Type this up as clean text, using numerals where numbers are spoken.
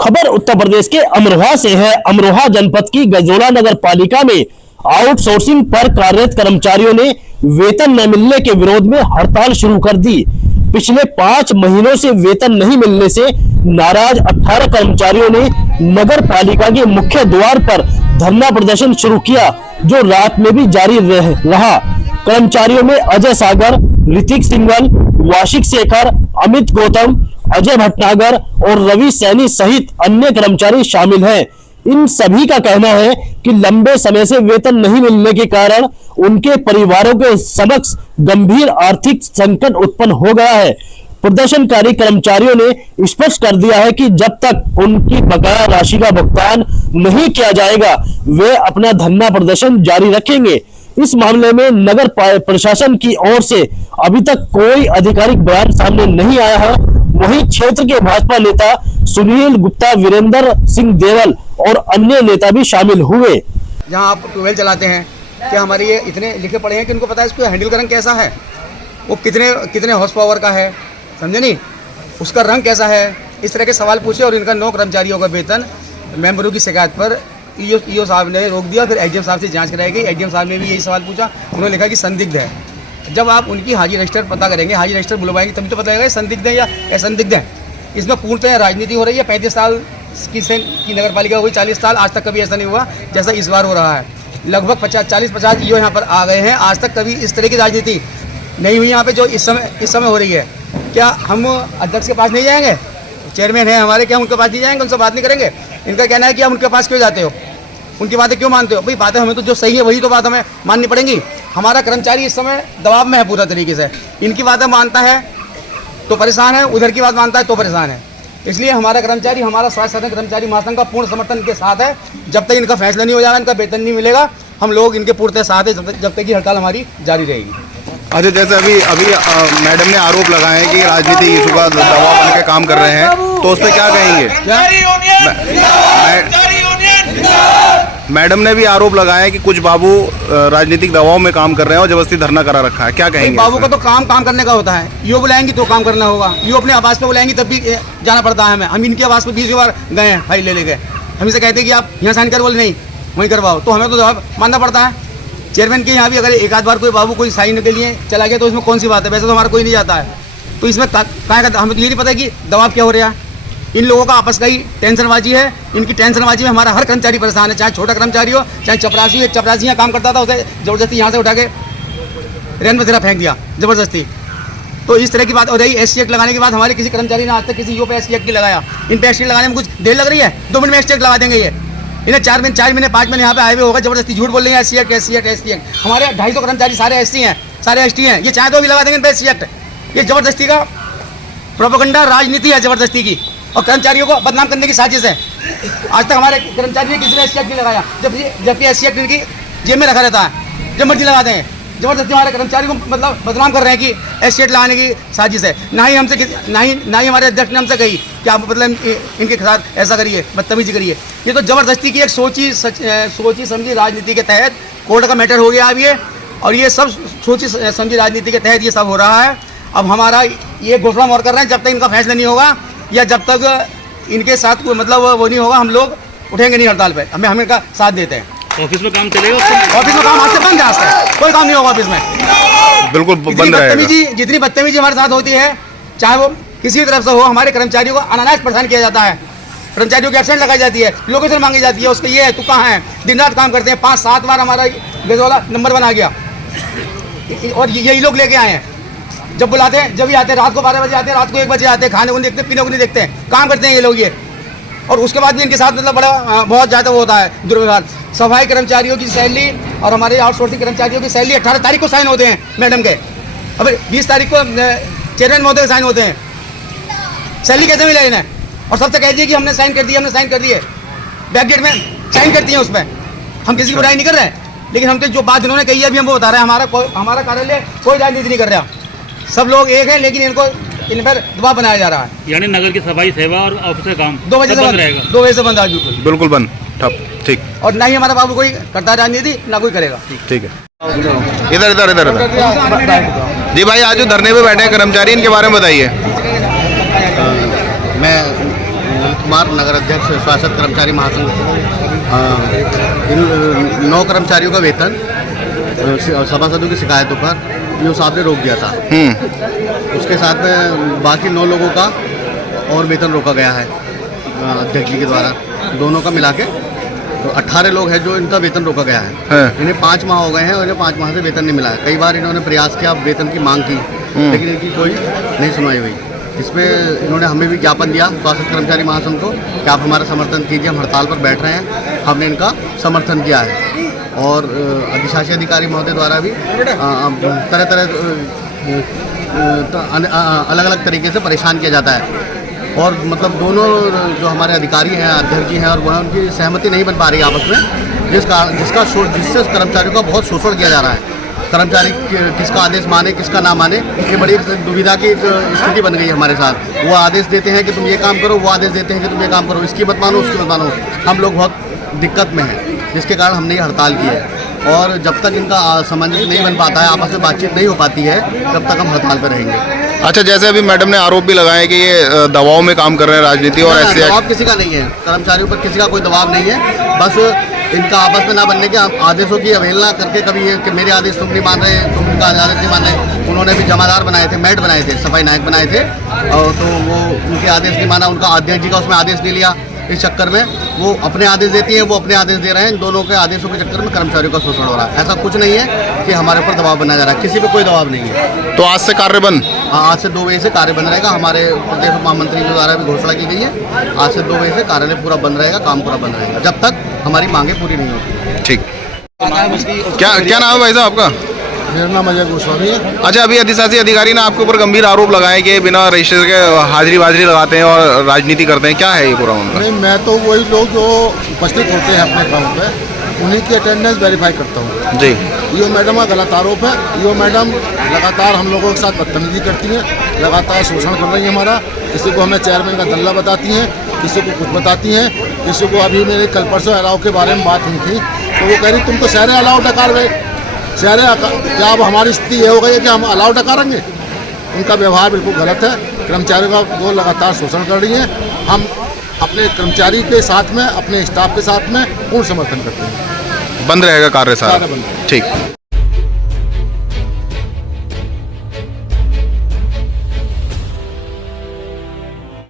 खबर उत्तर प्रदेश के अमरोहा से है। अमरोहा जनपद की गजोला नगर पालिका में आउटसोर्सिंग पर कार्यरत कर्मचारियों ने वेतन न मिलने के विरोध में हड़ताल शुरू कर दी। पिछले 5 महीनों से वेतन नहीं मिलने से नाराज 18 कर्मचारियों ने नगर पालिका के मुख्य द्वार पर धरना प्रदर्शन शुरू किया, जो रात में भी जारी रहा। कर्मचारियों में अजय सागर, ऋतिक सिंघल, वाशिक शेखर, अमित गौतम, अजय भटनागर और रवि सैनी सहित अन्य कर्मचारी शामिल हैं। इन सभी का कहना है कि लंबे समय से वेतन नहीं मिलने के कारण उनके परिवारों के समक्ष गंभीर आर्थिक संकट उत्पन्न हो गया है। प्रदर्शनकारी कर्मचारियों ने स्पष्ट कर दिया है कि जब तक उनकी बकाया राशि का भुगतान नहीं किया जाएगा, वे अपना धरना प्रदर्शन जारी रखेंगे। इस मामले में नगर प्रशासन की ओर से अभी तक कोई आधिकारिक बयान सामने नहीं आया है। वहीं क्षेत्र के भाजपा नेता सुनील गुप्ता, वीरेंद्र सिंह देवल और अन्य नेता भी शामिल हुए। जहां आप ट्यूबवेल चलाते हैं, क्या हमारे ये इतने लिखे पड़े हैं कि उनको पता है इसको हैंडल करना कैसा है, वो कितने हॉर्स पावर का है, समझे नहीं, उसका रंग कैसा है, इस तरह के सवाल पूछे। और इनका 9 कर्मचारियों का वेतन मेंबरों की शिकायत पर ईओ साहब ने रोक दिया। फिर एसडीएम साहब से जांच कराई गई। एसडीएम साहब ने भी यही सवाल पूछा, उन्होंने लिखा कि संदिग्ध है। जब आप उनकी हाजिर रजिस्टर पता करेंगे, हाजिर रजिस्टर बुलवाएंगे, तभी तो पता लगेगा संदिग्ध है या असंदिग्ध है। इसमें पूर्णतः राजनीति हो रही है। 35 साल की नगर पालिका हुई, 40 साल, आज तक कभी ऐसा नहीं हुआ जैसा इस बार हो रहा है। लगभग 40-50 ईओ यहाँ पर आ गए हैं। आज तक कभी इस तरह की राजनीति नहीं हुई यहाँ पे जो इस समय हो रही है। क्या हम अध्यक्ष के पास नहीं जाएंगे? चेयरमैन है हमारे, क्या उनके पास नहीं जाएंगे, उनसे बात नहीं करेंगे? इनका कहना है कि आप उनके पास क्यों जाते हो, उनकी बातें क्यों मानते हो? भाई बातें हमें तो जो सही है वही तो बात हमें माननी पड़ेंगी। हमारा कर्मचारी इस समय दबाव में है पूरा तरीके से। इनकी बातें मानता है तो परेशान है, उधर की बात मानता है तो परेशान है। इसलिए हमारा कर्मचारी, हमारा स्वास्थ्य साधन कर्मचारी महासंघ का पूर्ण समर्थन इनके साथ है। जब तक इनका फैसला नहीं हो जाएगा, इनका वेतन नहीं मिलेगा, हम लोग इनके पूर्णतः साथ है जब तक की हड़ताल हमारी जारी रहेगी। अच्छा, जैसे अभी मैडम ने आरोप लगाए हैं कि राजनीतिक इशू का दबाव बन के काम कर रहे हैं, तो उस पर क्या कहेंगे? मैडम ने भी आरोप लगाया है कि कुछ बाबू राजनीतिक दबाव में काम कर रहे हैं और जबरदस्ती धरना करा रखा है, क्या कहेंगे? बाबू का तो काम करने का होता है। यो बुलाएंगी तो काम करना होगा, यो अपने आवास पे बुलाएंगी तब भी जाना पड़ता है हमें। हम इनके आवास पे 20 बार गए हैं, फाइल ले गए। हम इसे कहते हैं कि आप यहाँ साइन कर, बोले नहीं वहीं करवाओ, तो हमें तो जवाब मानना पड़ता है। चेयरमैन के यहाँ भी अगर एक आध बार कोई बाबू कोई साइन के लिए चला गया तो इसमें कौन सी बात है? वैसे तो हमारा कोई नहीं जाता है, तो इसमें हमें तो ये नहीं पता कि दबाव क्या हो रहा है। इन लोगों का आपस का ही टेंशनबाजी है। इनकी टेंशनबाजी में हमारा हर कर्मचारी परेशान है, चाहे छोटा कर्मचारी हो, चाहे चपरासी हो। चपरासी यहाँ काम करता था, उसे जबरदस्ती यहाँ से उठा के रेन बसेरा फेंक दिया जबरदस्ती। तो इस तरह की बात हो रही। एससी एक्ट लगाने के बाद हमारे किसी कर्मचारी ने आज तक किसी ईओ पे एससी एक्ट नहीं लगाया। इन पे एससी लगाने में कुछ देर लग रही है, 2 मिनट में एससी एक्ट लगा देंगे। ये इन्हें 4 महीने 5 महीने यहाँ पे आए हुए होगा, जबरदस्ती झूठ बोल रहे हैं एससी एक्ट। हमारे 250 कर्मचारी सारे एससी हैं, सारे एसटी हैं। ये चाहे तो भी लगा देंगे इन पे एससी एक्ट। ये जबरदस्ती का प्रोपेगेंडा राजनीति है जबरदस्ती की, और कर्मचारियों को बदनाम करने की साजिश है। आज तक हमारे कर्मचारी ने किसी ने एससी एक्ट नहीं लगाया, जबकि एससी एक्ट इनकी जेब में रखा रहता है, जब मर्जी लगा दें। जबरदस्ती हमारे कर्मचारी को मतलब बदनाम कर रहे हैं कि एससी एक्ट लगाने की साजिश है। ना ही हमारे अध्यक्ष ने हमसे कही कि आप मतलब इनके साथ ऐसा करिए, बदतमीजी करिए। ये तो जबरदस्ती की एक सोची समझी राजनीति के तहत कोर्ट का मैटर हो गया अब ये, और ये सब सोची समझी राजनीति के तहत ये सब हो रहा है। अब हमारा ये घोषणा और कर रहे हैं, जब तक इनका फैसला नहीं होगा या जब तक इनके साथ कोई मतलब वो नहीं होगा, हम लोग उठेंगे नहीं हड़ताल पे। हम इनका साथ देते हैं। ऑफिस में काम चलेगा? ऑफिस में काम आज से बंद है, आज से कोई काम नहीं होगा ऑफिस में, बिल्कुल बंद रहेगा। जितनी बदतमीजी हमारे साथ होती है, चाहे वो किसी तरफ से हो, हमारे कर्मचारियों को अनायास परेशान किया जाता है। कर्मचारियों की एब्सेंट लगाई जाती है, लोकेशन मांगी जाती है, उसके ये है तू कहाँ है, दिन रात काम करते हैं। 5-7 बार हमारा गजोला नंबर 1 आ गया, और यही लोग लेके आए हैं। जब बुलाते हैं, जब भी आते हैं, रात को 12 बजे आते हैं, रात को 1 बजे आते हैं, खाने को नहीं देखते, पीने को नहीं देखते, काम करते हैं ये लोग ये। और उसके बाद भी इनके साथ मतलब बहुत ज़्यादा वो होता है दुर्व्यवहार। सफाई कर्मचारियों की सैलरी और हमारे आउटसोर्सिंग कर्मचारियों की सैलरी 18 तारीख को साइन होते हैं मैडम के। अब 20 तारीख को चेयरमैन महोदय के साइन होते हैं। सैलरी कैसे मिला इन्हें? और सबसे कह दिए कि हमने साइन कर दिए, बैकडेट में साइन करती हैं उस पर। हम किसी की बुराई नहीं कर रहे हैं, लेकिन हमसे जो बात इन्होंने कही है अभी हम वो बता रहे हैं। हमारा कार्यालय कोई राजनीति नहीं कर रहा, सब लोग एक हैं, लेकिन इन पर दबाव बनाया जा रहा है। यानी नगर की सफाई सेवा और ऑफिस का काम 2 बजे से बंद रहेगा, 2 बजे से बंद आज बिल्कुल बंद, ठप, ठीक। और ना ही हमारा बाबू कोई करता राजनीति, ना कोई करेगा। ठीक है, इधर जी भाई, आज जो धरने पे बैठे हैं कर्मचारी, इनके बारे में बताइए। मैं कुमार, नगर अध्यक्ष शासक कर्मचारी महासंघ। इन 9 कर्मचारियों का वेतन सभासदों की शिकायतों पर ईओ साहब ने रोक दिया था। उसके साथ में बाकी 9 लोगों का और वेतन रोका गया है अध्यक्ष जी के द्वारा। दोनों का मिला के तो 18 लोग हैं जो इनका वेतन रोका गया है। इन्हें 5 माह हो गए हैं और इन्हें 5 माह से वेतन नहीं मिला है। कई बार इन्होंने प्रयास किया, वेतन की मांग की, लेकिन इनकी कोई नहीं सुनवाई हुई। इसमें इन्होंने हमें भी ज्ञापन दिया स्वास्थ्य कर्मचारी महासंघ को कि आप हमारा समर्थन कीजिए, हम हड़ताल पर बैठ रहे हैं। हमने इनका समर्थन किया है और अधिशासी अधिकारी महोदय द्वारा भी तरह तरह अलग अलग तरीके से परेशान किया जाता है। और मतलब दोनों जो हमारे अधिकारी हैं, अध्यक्ष जी हैं, और वह उनकी सहमति नहीं बन पा रही आपस में, जिससे कर्मचारियों का बहुत शोषण किया जा रहा है। कर्मचारी किसका आदेश माने, किसका ना माने, ये बड़ी दुविधा की स्थिति बन गई है हमारे साथ। वो आदेश देते हैं कि तुम ये काम करो, वो आदेश देते हैं कि तुम ये काम करो, इसकी मत मानो, उसकी मत मानो। हम लोग बहुत दिक्कत में हैं, जिसके कारण हमने ये हड़ताल की है। और जब तक इनका सामंजस्य नहीं बन पाता है, आपस में बातचीत नहीं हो पाती है, तब तक हम हड़ताल पर रहेंगे। अच्छा, जैसे अभी मैडम ने आरोप भी लगाए कि ये दबाव में काम कर रहे हैं, राजनीति और ऐसे। दबाव किसी का नहीं है, कर्मचारियों पर किसी का कोई दबाव नहीं है। बस इनका आपस में ना बनने के आदेशों की अवहेलना करके, कभी ये कि मेरे आदेश तुम नहीं मान रहे, तुम इनका आदेश नहीं मान रहे। उन्होंने भी जमादार बनाए थे, मैट बनाए थे, सफाई नायक बनाए थे, और तो वो उनके आदेश नहीं माना, उनका अध्यक्ष जी का उसमें आदेश नहीं लिया। इस चक्कर में वो अपने आदेश देती है, वो अपने आदेश दे रहे हैं। इन दोनों के आदेशों के चक्कर में कर्मचारियों का शोषण हो रहा है। ऐसा कुछ नहीं है कि हमारे ऊपर दबाव बनाया जा रहा है, किसी पे कोई दबाव नहीं है। तो आज से कार्य बंद? आज से 2 बजे से कार्य बंद रहेगा। हमारे प्रदेश महामंत्री के द्वारा भी घोषणा की गई है, आज से 2 बजे से कार्यालय पूरा बंद रहेगा, काम पूरा बंद रहेगा, जब तक हमारी मांगे पूरी नहीं होती। ठीक। क्या नाम है भाई साहब आपका? मेरा नाम अजय गोस्वामी है। अच्छा, अभी अधिशासी अधिकारी ने आपके ऊपर गंभीर आरोप लगाए कि बिना रजिस्टर के हाजिरी लगाते हैं और राजनीति करते हैं, क्या है ये पूरा मामला? नहीं, मैं तो वही लोग जो उपस्थित होते हैं अपने काम पे, उन्हीं की अटेंडेंस वेरीफाई करता हूँ जी। ईओ मैडम का गलत आरोप है। ईओ मैडम लगातार हम लोगों के साथ बदतमीजी करती हैं, लगातार शोषण कर रही हैं हमारा। किसी को हमें चेयरमैन का दल्ला बताती हैं, किसी को कुछ बताती हैं, किसी को अभी मेरे कल परसों अलाव के बारे में बात हुई थी, तो वो कह रही तुम तो शहर अलाव डकार गए। शहर क्या अब हमारी स्थिति ये हो गई है कि हम अलाव डकारेंगे? उनका व्यवहार बिल्कुल गलत है। कर्मचारियों का वो लगातार शोषण कर रही हैं। हम अपने कर्मचारी के साथ में, अपने स्टाफ के साथ में पूर्ण समर्थन करते हैं। बंद रहेगा कार्य सारा? बंद। ठीक।